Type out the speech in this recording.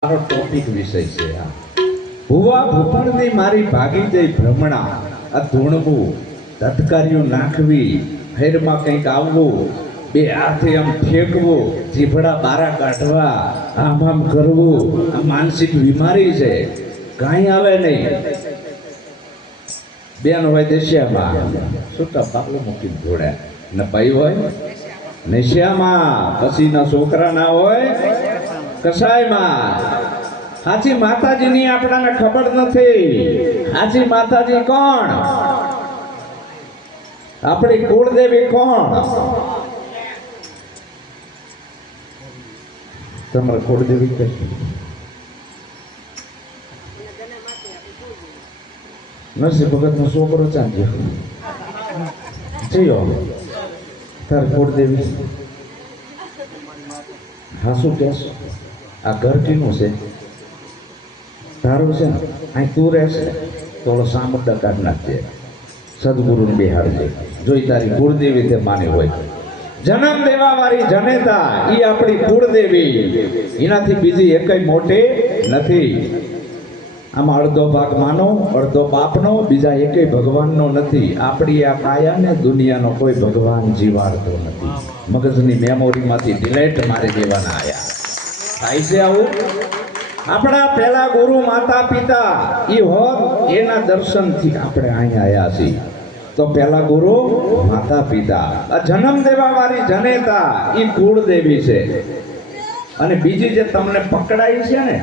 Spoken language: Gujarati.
મારો ટોપિક વિષય છે આ ભુવા ભૂપણની મારી ભાગી જઈ ભ્રમણા આ ધૂણવું ધટકારીઓ નાખવી ફેરમાં કંઈક આવવું બે હાથે આમ ફેંકવું જીભડા બારા કાઢવા આમ કરવું આ માનસિક બીમારી છે કાંઈ આવે નહીં બેન હોય દેશિયામાં છૂટા બાપલું મૂકીને જોડ્યા ને ભાઈ હોય નશિયામાં પછીના છોકરા ના હોય કસાયમાં સાચી માતાજીની આપણાને ખબર નથી સાચી માતાજી કોણ આપણી કુળદેવી કોણ તમારે કુળદેવી કઈ નરસિંહ ભગત નો છોકરો ચાંદ્યો જયો તાર કુળદેવી હા શું કહેશો આ ઘર કીનું છે તારું છે ને અહીં તું રહેશે તો સામુદ્રા કાઢ નાખજે સદગુરુને બિહારજે જોઈ તારી કુળદેવી તે માની હોય જન્મ દેવા વાળી જનેતા એ આપણી કુળદેવી એનાથી બીજી એકઈ મોટી નથી આમાં અડધો ભાગ માનો અડધો બાપનો બીજા એકઈ ભગવાનનો નથી આપણી આ કાયાને દુનિયાનો કોઈ ભગવાન જીવાડતો નથી મગજની મેમોરીમાંથી ડિલેટ મારી દેવાના આયા થાય છે આવું આપણા પહેલા ગુરુ માતા પિતા એ હોત એના દર્શનથી આપણે અહીંયા આવ્યા છીએ તો પહેલા ગુરુ માતા પિતા આ જન્મ દેવા વાળી જનેતા એ કુળદેવી છે અને બીજી જે તમને પકડાઈ છે ને